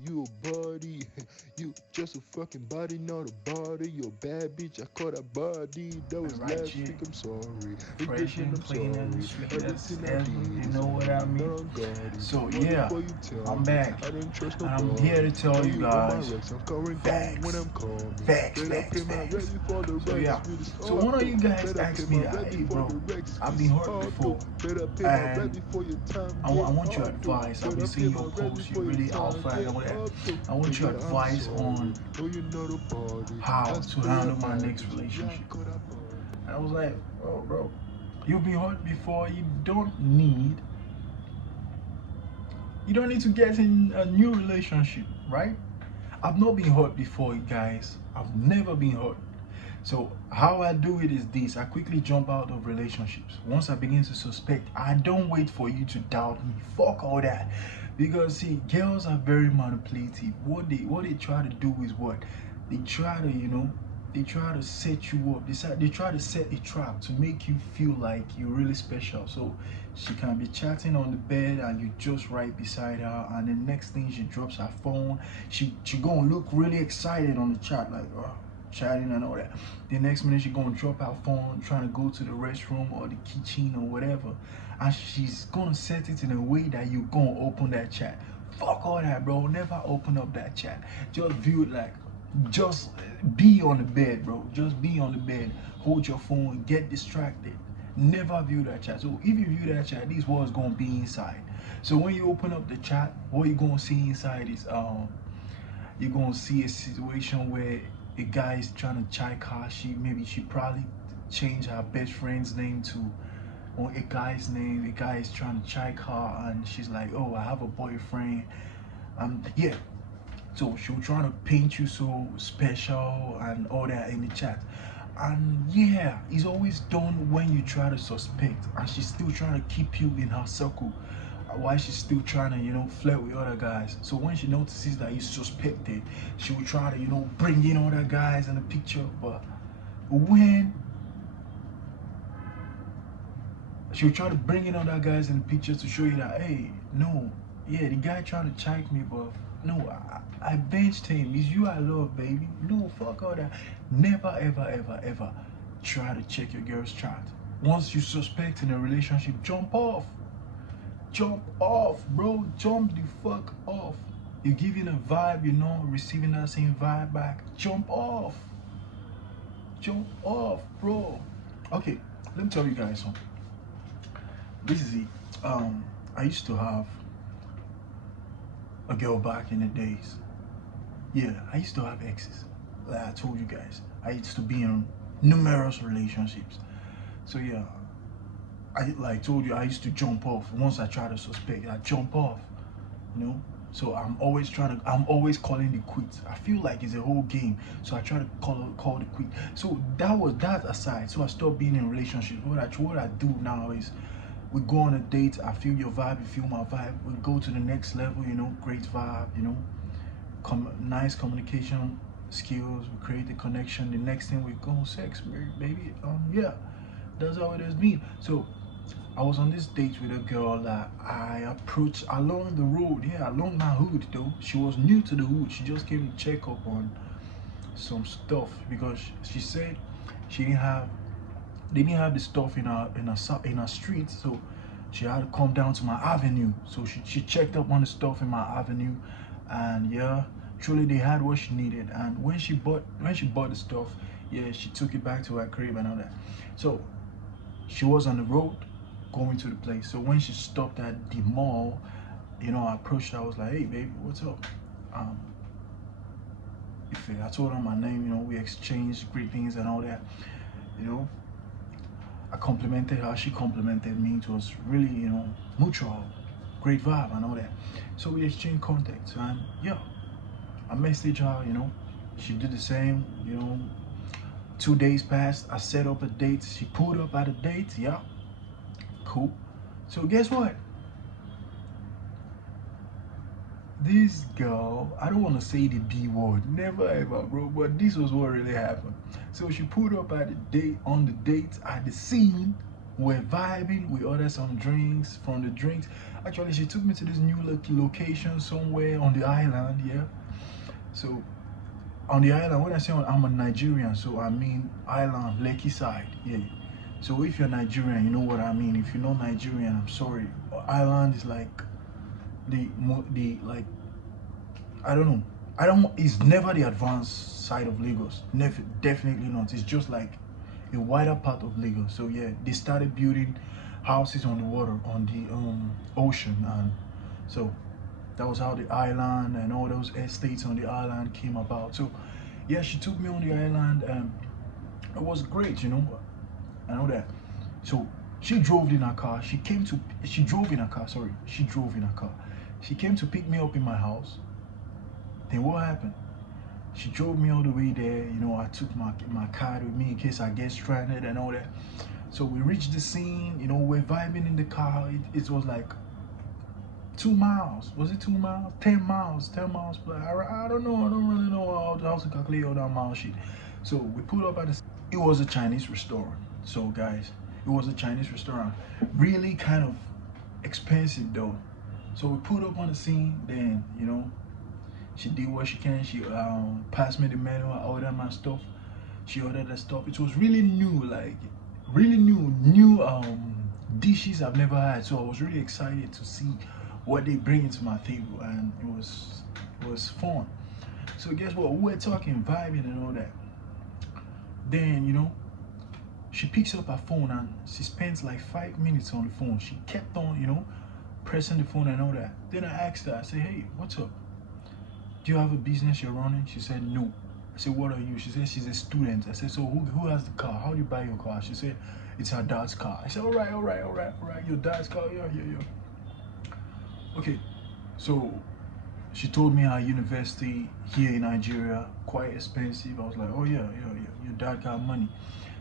You a body, you just a fucking body, not a body. You a bad bitch, I caught a body. That was Alright, last chick. week, I'm sorry. Fresh Again, and I'm clean and sorry. sweet as Everything I ever. did You is know what I only mean? not unguarded. So yeah, Before you tell I'm me, back I don't trust and I'm here nobody. to tell Know you you on my guys wrecks, I'm coming gone when facts. I'm coming. Facts, Better facts, play my facts. rap before the So yeah. Rex really So start one of though. you guys Better play asked me my that, rap hey before bro, the Rex I've been hurt start though. before Better play my rap and before your time I get want your up though. advice. I've been Better play seeing my your rap posts, you're before your really time alpha and get all that. up though. I want your Yeah, I'm advice sorry. on No, you're not a body. I how to swear you're a handle my bad next bitch. Yeah, I relationship. caught a body. And I was like, oh bro, you've been hurt before. You don't need to get in a new relationship, right? I've not been hurt before, guys. I've never been hurt. So how I do it is this: I quickly jump out of relationships. Once I begin to suspect, I don't wait for you to doubt me. Fuck all that. Because see, girls are very manipulative. What they try to do is what? They try to, they try to set you up. They try to set a trap to make you feel like you're really special. So she can be chatting on the bed and you just right beside her, and the next thing she drops her phone. She gonna look really excited on the chat, like oh, chatting and all that. The next minute she gonna drop her phone, trying to go to the restroom or the kitchen or whatever, and she's gonna set it in a way that you gonna open that chat. Fuck all that, bro. Never open up that chat. Just view it like, just be on the bed, bro. Just be on the bed. Hold your phone. Get distracted. Never view that chat. So if you view that chat, this is what's gonna be inside. So when you open up the chat, what you gonna see inside is you're gonna see a situation where a guy is trying to check her. She probably changed her best friend's name to or a guy's name. A guy is trying to check her and she's like, oh, I have a boyfriend. Yeah. So she was trying to paint you so special and all that in the chat. And yeah, it's always done when you try to suspect and she's still trying to keep you in her circle while she's still trying to, flirt with other guys. So when she notices that you suspected, she will try to, bring in other guys in the picture. But when she will try to bring in other guys in the picture to show you that, hey, no, yeah, the guy trying to check me, but no, I benched him. It's you I love, baby. No, fuck all that. Never, ever, ever, ever try to check your girl's chat. Once you suspect in a relationship, jump off. Jump off, bro. Jump the fuck off. You're giving a vibe, receiving that same vibe back. Jump off. Jump off, bro. Okay, let me tell you guys something. This is it. I used to have a girl back in the days. Yeah, I used to have exes. Like I told you guys, I used to be in numerous relationships. So yeah, I like told you I used to jump off. Once I try to suspect, I jump off. You know. So I'm always calling the quits. I feel like it's a whole game. So I try to call the quit. So that was that aside. So I stopped being in relationships. What I do now is we go on a date, I feel your vibe, you feel my vibe. We go to the next level, great vibe, nice communication skills, we create the connection. The next thing we go sex, baby. Yeah, that's how it has been. So I was on this date with a girl that I approached along the road, yeah, along my hood though. She was new to the hood. She just came to check up on some stuff because she said she didn't have they didn't have the stuff in her street, so she had to come down to my avenue. So she checked up on the stuff in my avenue, and yeah, truly they had what she needed. And when she bought the stuff, yeah, she took it back to her crib and all that. So she was on the road going to the place. So when she stopped at the mall, I approached her. I was like, "Hey, baby, what's up?" Um, if I told her my name, we exchanged greetings and all that. You know, I complimented her. She complimented me. It was really, mutual, great vibe and all that. So we exchanged contacts, and yeah, I messaged her. She did the same. 2 days passed. I set up a date. She pulled up at a date. Yeah, cool. So guess what? This girl, I don't want to say the B word, never ever, bro, but this was what really happened. So she pulled up at the date, on the date, at the scene. We're vibing. We ordered some drinks. From the drinks, actually, she took me to this new location somewhere on the island. Yeah. So on the island, when I say I'm a Nigerian, so I mean island, Lekki side. Yeah. So if you're Nigerian, you know what I mean. If you're not Nigerian, I'm sorry. Island is like the like, I don't know. I don't. It's never the advanced side of Lagos. Never, definitely not. It's just like a wider part of Lagos. So yeah, they started building houses on the water, on the ocean, and so that was how the island and all those estates on the island came about. So yeah, she took me on the island, and it was great, you know. I know that. So she drove in her car. She drove in her car. Sorry, she drove in her car. She came to pick me up in my house. Then what happened? She drove me all the way there. You know, I took my card with me in case I get stranded and all that. So we reached the scene. You know, we're vibing in the car. It was like 2 miles. Was it 2 miles? 10 miles. 10 miles. But I don't know. I don't really know how to calculate all that mile shit. So we pulled up at the. It was a Chinese restaurant. So guys, it was a Chinese restaurant. Really kind of expensive though. So we pulled up on the scene. Then you know, she did what she can. She passed me the menu. I ordered my stuff. She ordered the stuff. It was really new, like really new dishes I've never had. So I was really excited to see what they bring into my table, and it was fun. So guess what? We were talking, vibing, and all that. Then you know, she picks up her phone and she spends like 5 minutes on the phone. She kept on, you know, pressing the phone and all that. Then I asked her. I said, "Hey, what's up? Do you have a business you're running?" She said, "No." I said, "What are you?" She said, "She's a student." I said, "So who has the car? How do you buy your car?" She said, "It's her dad's car." I said, "All right. Your dad's car, yeah. Okay." So she told me her university here in Nigeria quite expensive. I was like, "Oh yeah. Your dad got money."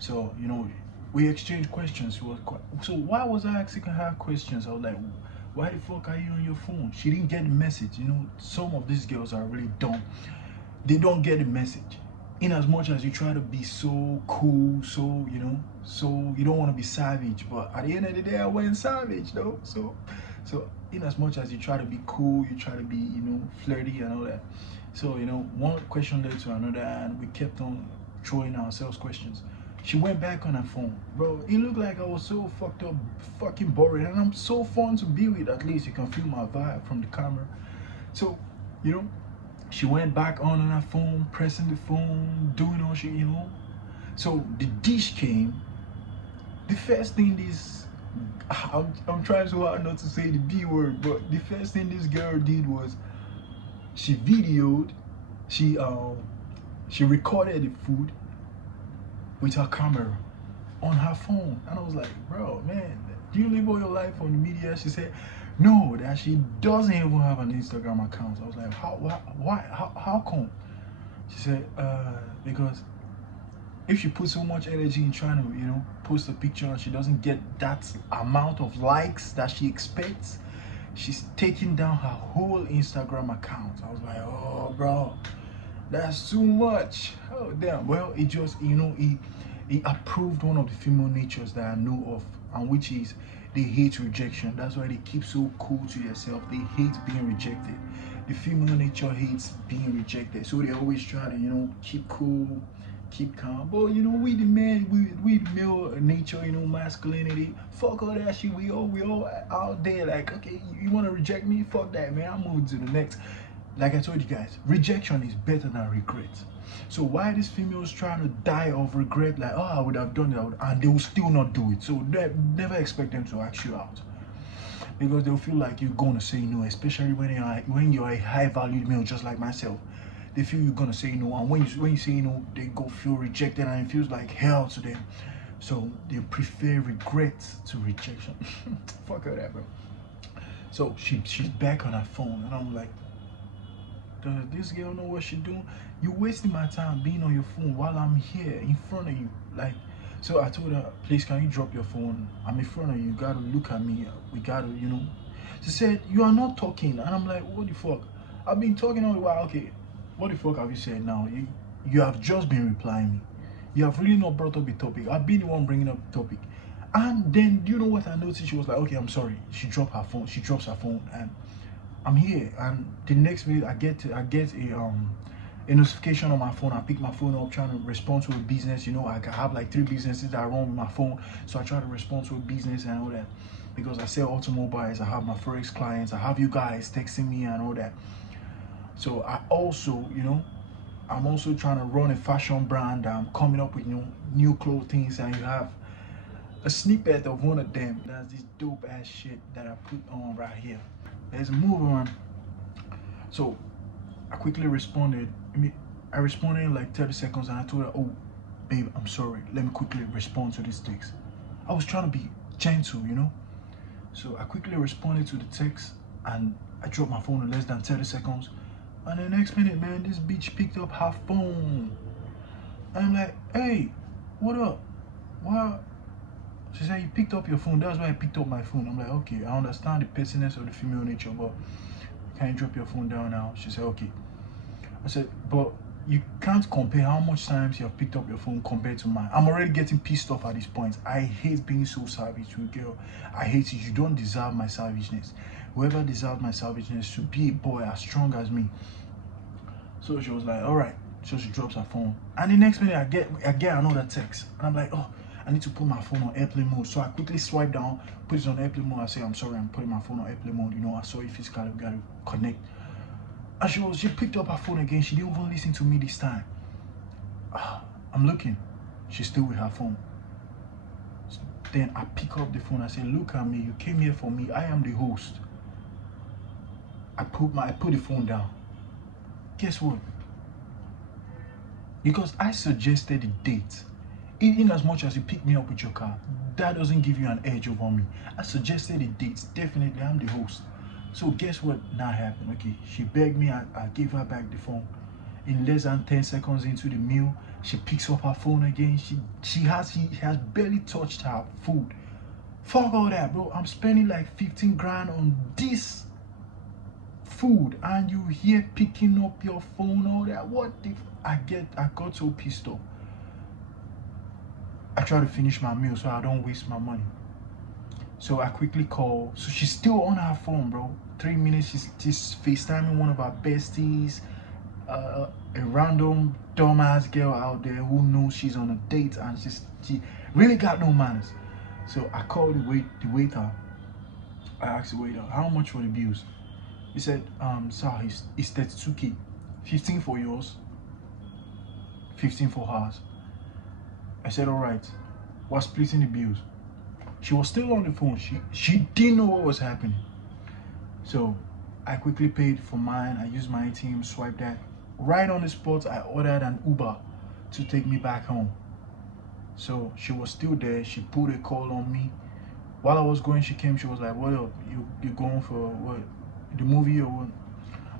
So you know, we exchanged questions. She was quite, so why was I asking her questions? I was like, "Why the fuck are you on your phone?" She didn't get the message. You know, some of these girls are really dumb. They don't get the message. In as much as you try to be so cool, so you know, so you don't want to be savage, but at the end of the day, I went savage though. So in as much as you try to be cool, you try to be, you know, flirty and all that. So you know, one question led to another, and we kept on throwing ourselves questions. She went back on her phone, bro. It looked like I was so fucked up, fucking boring, and I'm so fun to be with. At least you can feel my vibe from the camera. So, you know, she went back on her phone, pressing the phone, doing all shit, you know. So the dish came. The first thing this, I'm trying so hard not to say the B word, but the first thing this girl did was she videoed, she she recorded the food with her camera on her phone, and I was like, bro, man, do you live all your life on the media? She said, no, that she doesn't even have an Instagram account. I was like, why, how come? She said, because if she puts so much energy in trying to, you know, post a picture and she doesn't get that amount of likes that she expects, she's taking down her whole Instagram account. I was like, oh, bro, that's too much. Oh, damn. Well, it just, you know, he approved one of the female natures that I know of, and which is they hate rejection. That's why they keep so cool to yourself. They hate being rejected. The female nature hates being rejected, so they always try to, you know, keep cool, keep calm. But you know, we the man, we the male nature, you know, masculinity. Fuck all that shit. We all out there like, okay, you want to reject me? Fuck that, man. I'm moving to the next. Like I told you guys, rejection is better than regret. So why these females trying to die of regret? Like, oh, I would have done it, and they will still not do it. So never expect them to ask you out, because they'll feel like you're gonna say no, especially when you're a high valued male just like myself. They feel you're gonna say no, and when you say no, they go feel rejected, and it feels like hell to them. So they prefer regret to rejection. Fuck her that, bro. So she's back on her phone, and I'm like, does this girl know what she's doing? You're wasting my time being on your phone while I'm here in front of you. Like, so I told her, please, can you drop your phone? I'm in front of you. You gotta look at me. We gotta, you know. She said, you are not talking. And I'm like, what the fuck? I've been talking all the while. Okay, what the fuck have you said now? You have just been replying me. You have really not brought up the topic. I've been the one bringing up the topic. And then you know what I noticed? She was like, okay, I'm sorry. She dropped her phone. She drops her phone, and I'm here. And the next minute, I get a notification on my phone. I pick my phone up, trying to respond to a business. You know, I have like 3 businesses that I run with my phone, so I try to respond to a business and all that. Because I sell automobiles, I have my forex clients, I have you guys texting me and all that. So I also, I'm also trying to run a fashion brand. I'm coming up with new clothing, and you have a snippet of one of them. That's this dope ass shit that I put on right here. Let's move on. So I quickly responded. I responded in like 30 seconds, and I told her, "Oh, babe, I'm sorry. Let me quickly respond to this text." I was trying to be gentle. So I quickly responded to the text, and I dropped my phone in less than 30 seconds. And the next minute, man, this bitch picked up her phone. And I'm like, hey, what up? What? She said, you picked up your phone. That's why I picked up my phone. I'm like, okay, I understand the pettiness of the female nature, but can you drop your phone down now? She said, okay. I said, but you can't compare how much times you have picked up your phone compared to mine. I'm already getting pissed off at this point. I hate being so savage to a girl. I hate it. You don't deserve my savageness. Whoever deserves my savageness should be a boy as strong as me. So she was like, all right. So she drops her phone. And the next minute, I get another text. And I'm like, oh, I need to put my phone on airplane mode. So I quickly swipe down, put it on airplane mode. I say, I'm sorry, I'm putting my phone on airplane mode. I saw you physically, we got to connect. And she picked up her phone again. She didn't even listen to me this time. I'm looking. She's still with her phone. Then I pick up the phone. I say, look at me. You came here for me. I am the host. I put the phone down. Guess what? Because I suggested a date. In as much as you pick me up with your car, that doesn't give you an edge over me. I suggested a date. Definitely, I'm the host. So guess what now happened? Okay, she begged me. I gave her back the phone. In less than 10 seconds into the meal, she picks up her phone again. She has barely touched her food. Fuck all that, bro. I'm spending like 15 grand on this food, and you here picking up your phone, all that. What if I got so pissed off. I try to finish my meal so I don't waste my money. So I quickly call. So she's still on her phone, bro. 3 minutes, she's FaceTiming one of our besties, a random dumbass girl out there who knows she's on a date, and she really got no manners. So I called the waiter. I asked the waiter, how much for the bills? He said, sir, it's 32K. 15 for yours, 15 for hers. I said, all right, we're splitting the bills. She was still on the phone. She didn't know what was happening. So I quickly paid for mine. I used my ATM, swiped that. Right on the spot, I ordered an Uber to take me back home. So she was still there. She put a call on me. While I was going, she came. She was like, what up? You going for what? The movie or what?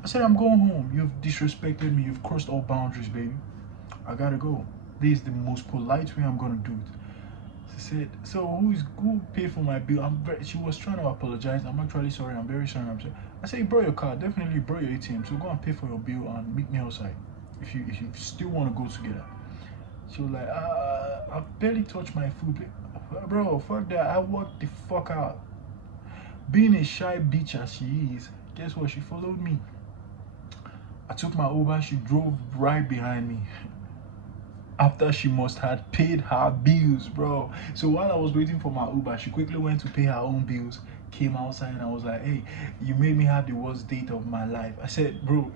I said, I'm going home. You've disrespected me. You've crossed all boundaries, baby. I gotta go. This is the most polite way I'm gonna do it. She said, so who paid for my bill? She was trying to apologize. I'm actually sorry. I'm very sorry. I said, you brought your card. Definitely brought your ATM. So go and pay for your bill and meet me outside. If you still want to go together. She was like, I barely touched my food. Bro, fuck that. I walked the fuck out. Being a shy bitch as she is, guess what? She followed me. I took my Uber. She drove right behind me. After she must have paid her bills, bro. So while I was waiting for my Uber, she quickly went to pay her own bills, came outside, and I was like, hey, you made me have the worst date of my life. I said, bro,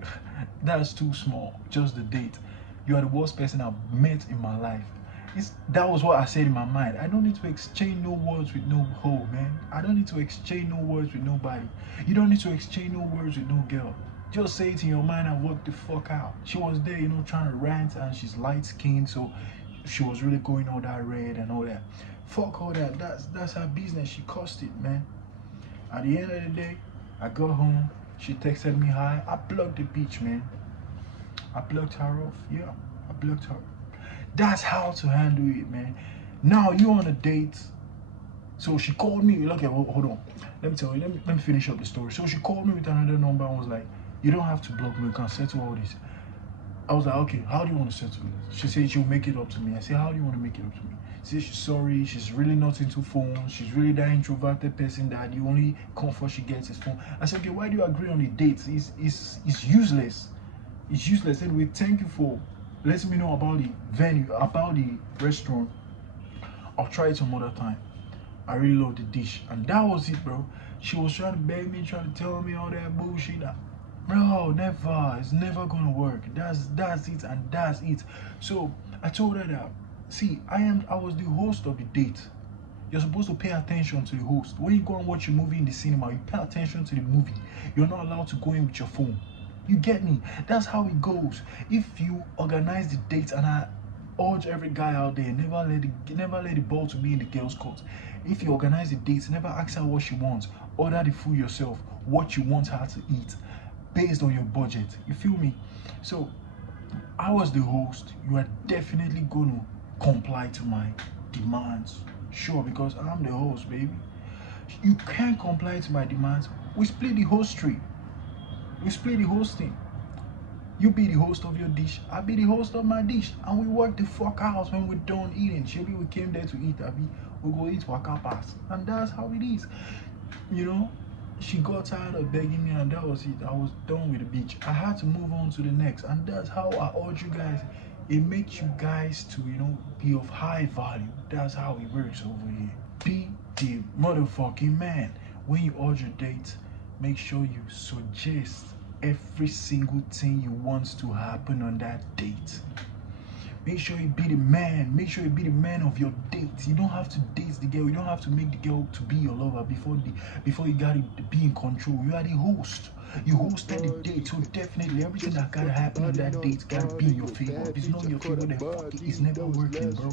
that's too small, just the date. You are the worst person I've met in my life. That was what I said in my mind. I don't need to exchange no words with no hoe, man. I don't need to exchange no words with nobody. You don't need to exchange no words with no girl. Just say it in your mind and work the fuck out. She was there, trying to rant, and she's light skinned, so she was really going all that red and all that. Fuck all that. That's her business. She cost it, man. At the end of the day, I got home. She texted me hi. I blocked the bitch, man. I blocked her off. Yeah, I blocked her. That's how to handle it, man. Now you on a date. So she called me. Okay, hold on. Let me tell you. Let me finish up the story. So she called me with another number and was like, you don't have to block me. You can settle all this. I was like, okay, how do you want to settle this? She said she'll make it up to me. I said, how do you want to make it up to me? She said she's sorry, she's really not into phones, she's really that introverted person that the only comfort she gets is phone. I said, okay, why do you agree on the dates? It's useless. It's useless. Anyway, thank you for letting me know about the venue, about the restaurant. I'll try it some other time. I really love the dish. And that was it, bro. She was trying to beg me, trying to tell me all that bullshit. Bro, never. It's never gonna work. That's it, and that's it. So I told her that, see, I was the host of the date. You're supposed to pay attention to the host. When you go and watch a movie in the cinema, you pay attention to the movie. You're not allowed to go in with your phone. You get me? That's how it goes. If you organize the date, and I urge every guy out there, never let the ball to be in the girl's court. If you organize the dates, never ask her what she wants. Order the food yourself, what you want her to eat, based on your budget. You feel me? So I was the host. You are definitely gonna comply to my demands. Sure, because I'm the host, baby. You can't comply to my demands. We split the hostry. We split the hosting. You be the host of your dish, I be the host of my dish, and we work the fuck out when we're done eating. Maybe we came there to eat, we go eat waka pass, and that's how it is. You know, she got tired of begging me, and that was it. I was done with the bitch. I had to move on to the next, and that's how I urge you guys. It makes you guys to, be of high value. That's how it works over here. Be the motherfucking man. When you urge a date, make sure you suggest every single thing you want to happen on that date. Make sure you be the man. Make sure you be the man of your date. You don't have to date the girl. You don't have to make the girl to be your lover before you got to be in control. You are the host. You hosted the date, so definitely everything that gotta happen on that date gotta be in your favor. If it's not in your favor, then fuck it. It's never working, bro.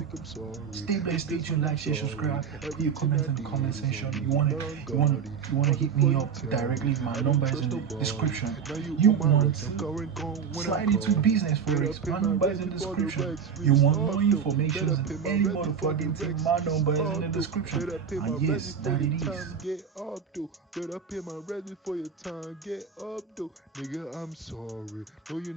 Stay blessed, stay tuned, like, share, subscribe. Put your comments in the comment section. You wanna hit me up directly. My number is in the description. You want to slide into business forex? My number is in the description. You want more information than any motherfucking thing? My number is in the description. And yes, that it is. Get up, though. Better pay my ready for your time. Get up, though. Nigga, I'm sorry. No, you